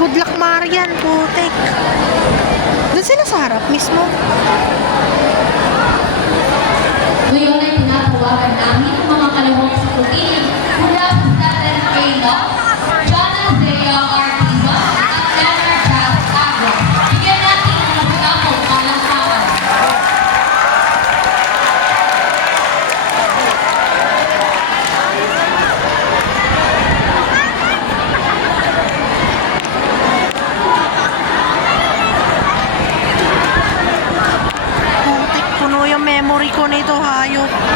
Good luck Marian, putik. Doon sila sa harap mismo. Ngayon ay tinatawagan namin ang mga kalahok sa kutin mula sa Staten Island, Jonas Zea Artiza at Leonard Charles Agro. Bigyan natin ang magkakong palangkawan. Putik, puno yung memory ko nito, hayop.